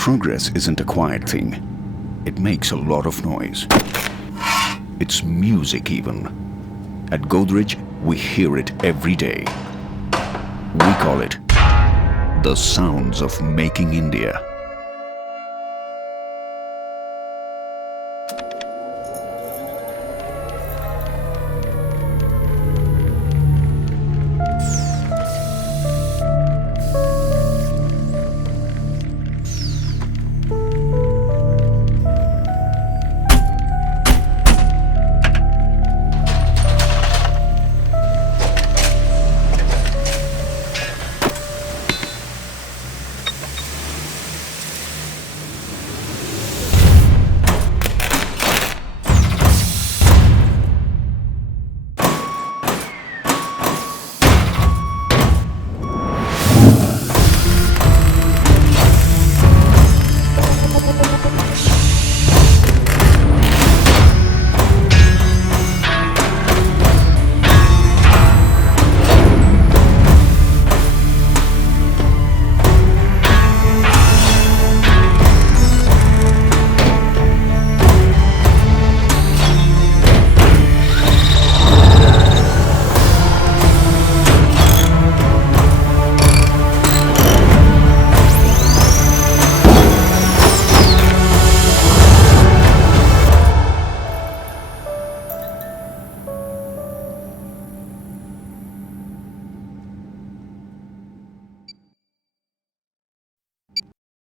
Progress isn't a quiet thing. It makes a lot of noise. It's music even. At Godrej, we hear it every day. We call it the sounds of making India.